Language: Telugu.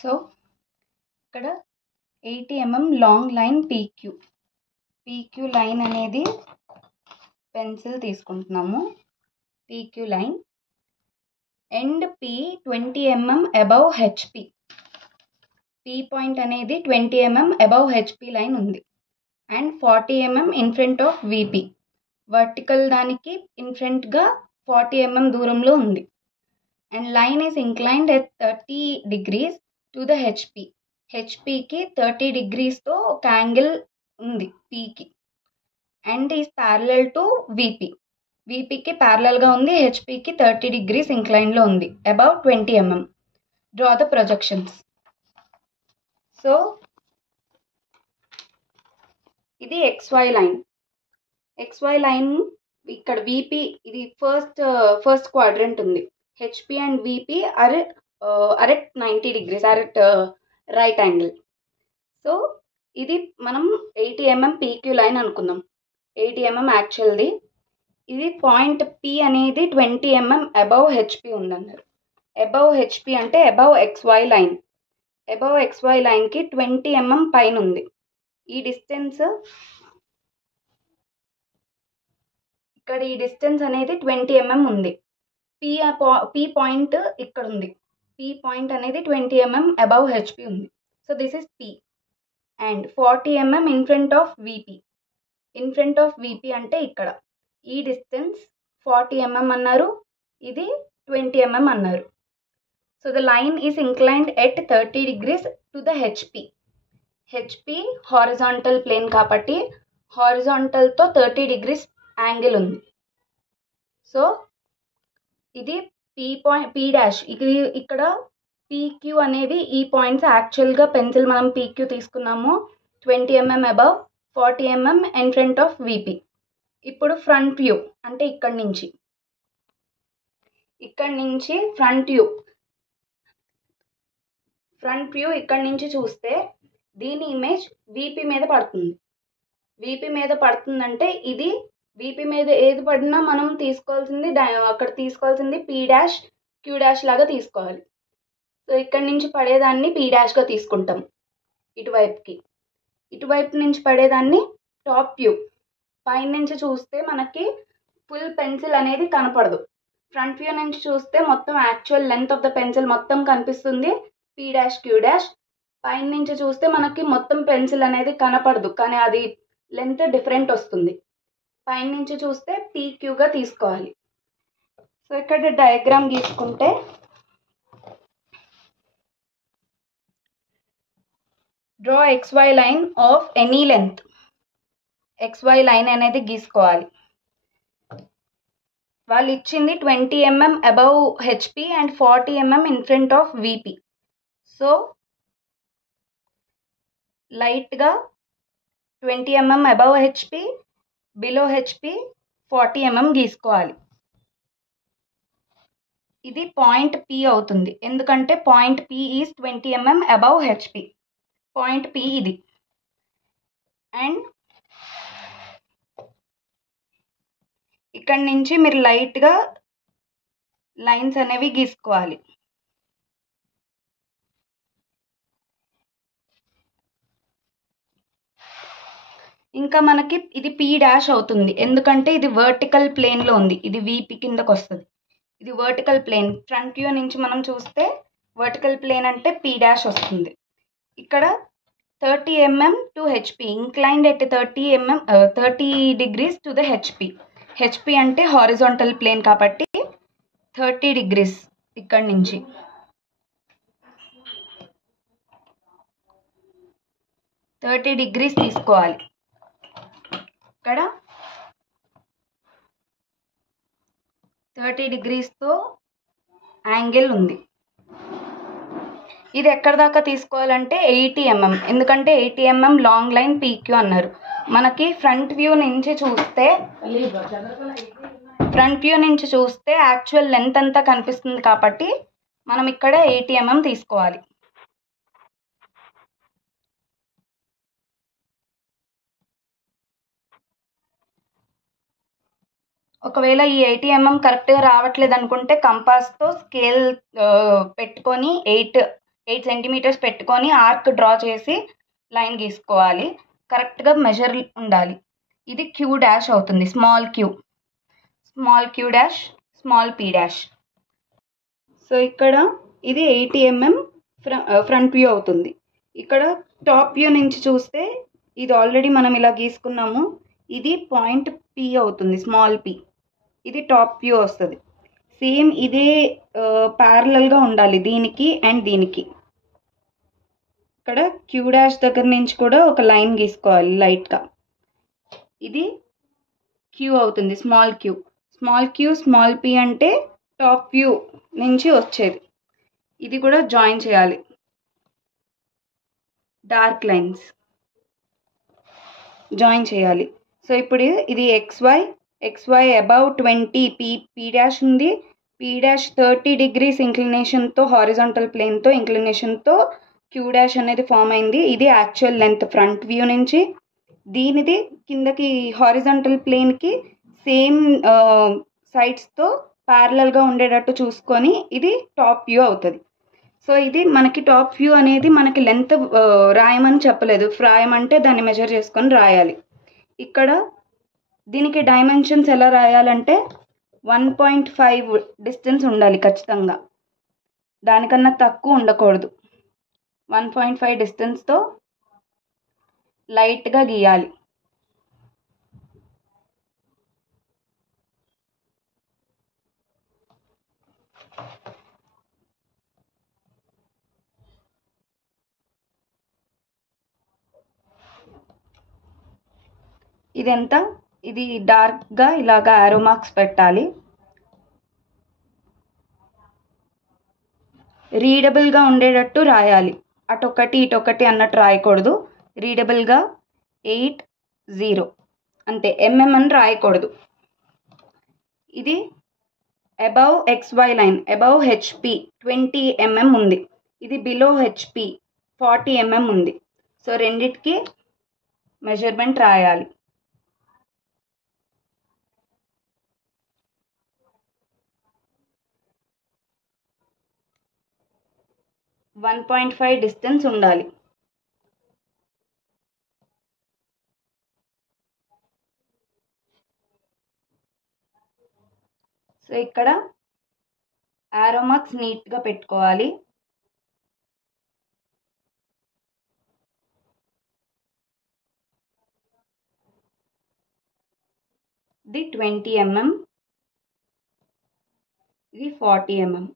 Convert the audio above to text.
సో ఇక్కడ 80 mm long line PQ line అనేది పెన్సిల్ తీసుకుంటున్నాము. PQ line end P 20 mm above HP. P point అనేది 20 mm అబవ్ హెచ్పి లైన్ ఉంది and 40 mm in front of VP. Vertical దానికి ఇన్ ఫ్రంట్గా 40 mm దూరంలో ఉంది. And line is inclined at 30 degrees to the HP. హెచ్పికి 30 degreesతో ఒక యాంగిల్ ఉంది పీకి. And is parallel to VP. విపికి ప్యారలల్గా ఉంది, హెచ్పికి 30 degrees ఇంక్లైన్లో ఉంది above 20 mm. Draw the projections. So ఇది XY లైన్. XY లైన్ ఇక్కడ విపి ఇది ఫస్ట్ క్వాడ్రంట్ ఉంది. HP and VP are at 90 degrees, are at right angle. So ఇది మనం 80 mm పీక్యూ లైన్ అనుకుందాం. 80 mm యాక్చువల్ది. ఇది పాయింట్ పి అనేది 20 mm అబవ్ హెచ్పి ఉందన్నారు. అబవ్ హెచ్పి అంటే above XY line. Above XY లైన్కి 20 mm పైన ఉంది. ఈ డిస్టెన్స్ ఇక్కడ ఈ డిస్టెన్స్ అనేది 20 mm ఉంది. పి పాయింట్ ఇక్కడ ఉంది. పి పాయింట్ అనేది 20 mm అబవ్ హెచ్పి ఉంది. So this is P. And 40 mm in front of VP. In front of VP అంటే ఇక్కడ. ఈ డిస్టెన్స్ 40 mm అన్నారు, ఇది 20 mm అన్నారు. So the line is inclined at 30 degrees to the HP. HP horizontal plane కాబట్టి హారిజాంటల్తో 30 degrees యాంగిల్ ఉంది. సో ఇది పీ డాష్. ఇది ఇక్కడ పీక్యూ అనేవి ఈ పాయింట్స్. యాక్చువల్గా పెన్సిల్ మనం పీక్యూ తీసుకున్నాము 20 mm above, 40 mm in front of VP. ఇప్పుడు ఫ్రంట్ వ్యూ అంటే ఇక్కడి నుంచి ఫ్రంట్ వ్యూ ఇక్కడి నుంచి చూస్తే దీని ఇమేజ్ విపి మీద పడుతుంది. విపి మీద పడుతుందంటే ఇది విపి మీద ఏది పడినా మనం అక్కడ తీసుకోవాల్సింది పీ డాష్ క్యూ డాష్ లాగా తీసుకోవాలి. సో ఇక్కడి నుంచి పడేదాన్ని పీ డాష్గా తీసుకుంటాం. ఇటువైపు నుంచి పడేదాన్ని టాప్ వ్యూ. పైన నుంచి చూస్తే మనకి ఫుల్ పెన్సిల్ అనేది కనపడదు. ఫ్రంట్ వ్యూ నుంచి చూస్తే మొత్తం actual length of the pencil మొత్తం కనిపిస్తుంది, పీ డాష్ క్యూ డాష్. పైన నుంచి చూస్తే మనకి మొత్తం పెన్సిల్ అనేది కనపడదు, కానీ అది లెంత్ డిఫరెంట్ వస్తుంది. పైన నుంచి చూస్తే పీక్యూగా తీసుకోవాలి. సో ఇక్కడ డయాగ్రామ్ గీసుకుంటే draw XY line of any length. XY line అనేది గీసుకోవాలి. వాళ్ళు ఇచ్చింది 20 mm above HP and 40 mm in front of VP. So లైట్గా 20 mm above HP, below HP 40 mm గీసుకోవాలి. ఇది పాయింట్ పి అవుతుంది, ఎందుకంటే point P is 20 mm above HP. Point P ఇది. అండ్ ఇక్కడి నుంచి మీరు లైట్గా లైన్స్ అనేవి గీసుకోవాలి. ఇంకా మనకి ఇది పీ డాష్ అవుతుంది, ఎందుకంటే ఇది వర్టికల్ ప్లేన్లో ఉంది. ఇది విపి కిందకు వస్తుంది. ఇది వర్టికల్ ప్లేన్. ఫ్రంట్ వ్యూ నుంచి మనం చూస్తే వర్టికల్ ప్లేన్ అంటే పీ డాష్ వస్తుంది. ఇక్కడ 30 mm to HP, inclined at 30 degrees to the HP. HP అంటే హారిజాంటల్ ప్లేన్ కాబట్టి 30 degrees ఇక్కడి నుంచి. థర్టీ డిగ్రీస్ తీసుకోవాలి. ఇక్కడ 30 degreesతో యాంగిల్ ఉంది. ఇది ఎక్కడ దాకా తీసుకోవాలంటే 80 mm, ఎందుకంటే 80 mm లాంగ్ లైన్ పీక్యూ అన్నారు. మనకి ఫ్రంట్ వ్యూ నుంచి చూస్తే యాక్చువల్ లెంత్ అంతా కనిపిస్తుంది కాబట్టి మనం ఇక్కడ 80 mm తీసుకోవాలి. ఒకవేళ ఈ 80 mm కరెక్ట్గా రావట్లేదు అనుకుంటే కంపాస్తో స్కేల్ పెట్టుకొని 8 సెంటీమీటర్స్ పెట్టుకొని ఆర్క్ డ్రా చేసి లైన్ గీసుకోవాలి. కరెక్ట్గా మెజర్ ఉండాలి. ఇది క్యూ డాష్ అవుతుంది. Small Q dash, small P dash. So ఇక్కడ ఇది 80 mm ఫ్రంట్ వ్యూ అవుతుంది. ఇక్కడ టాప్ వ్యూ నుంచి చూస్తే ఇది ఆల్రెడీ మనం ఇలా గీసుకున్నాము. ఇది పాయింట్ పీ అవుతుంది, స్మాల్ పీ. ఇది టాప్ వ్యూ వస్తుంది. సేమ్ ఇదే ప్యారలల్గా ఉండాలి దీనికి అండ్ దీనికి. ఇక్కడ క్యూ డాష్ దగ్గర నుంచి కూడా ఒక లైన్ గీసుకోవాలి లైట్గా. ఇది క్యూ అవుతుంది, స్మాల్ క్యూ. స్మాల్ పీ అంటే టాప్ వ్యూ నుంచి వచ్చేది. ఇది కూడా జాయిన్ చేయాలి, డార్క్ లైన్స్ జాయిన్ చేయాలి. సో ఇప్పుడు ఇది XY అబౌవ్ 20 పీ డాష్ ఉంది. పీ డాష్ 30 degrees ఇంక్లినేషన్తో, హారిజాంటల్ ప్లేన్తో ఇంక్లినేషన్తో క్యూ డాష్ అనేది ఫామ్ అయింది. ఇది యాక్చువల్ లెంత్ ఫ్రంట్ వ్యూ నుంచి. దీనిది కిందకి హారిజాంటల్ ప్లేన్కి సేమ్ సైడ్స్తో ప్యారలల్గా ఉండేటట్టు చూసుకొని ఇది టాప్ వ్యూ అవుతుంది. సో ఇది మనకి టాప్ వ్యూ అనేది మనకి లెంత్ రాయమని చెప్పలేదు. రాయమంటే దాన్ని మెజర్ చేసుకొని రాయాలి. ఇక్కడ దీనికి డైమెన్షన్స్ ఎలా రాయాలంటే 1.5 డిస్టెన్స్ ఉండాలి ఖచ్చితంగా, దానికన్నా తక్కువ ఉండకూడదు. 1.5 డిస్టెన్స్తో లైట్గా గీయాలి. ఇదెంత, ఇది డార్క్గా ఇలాగా యారో మార్క్స్ పెట్టాలి. రీడబుల్గా ఉండేటట్టు రాయాలి. అటొకటి ఇటొకటి అన్నట్టు రాయకూడదు. రీడబుల్గా 80 అంతే, అని రాయకూడదు. ఇది above XY line, above HP 20 mm ఉంది. ఇది బిలో HP 40 mm ఉంది. సో రెండిటికి మెజర్మెంట్ రాయాలి. - 1.5 డిస్టెన్స్ ఉండాలి. సో ఇక్కడ యారో మార్క్స్ నీట్గా పెట్టుకోవాలి. ఇది 20 mm, ఇది 40 mm.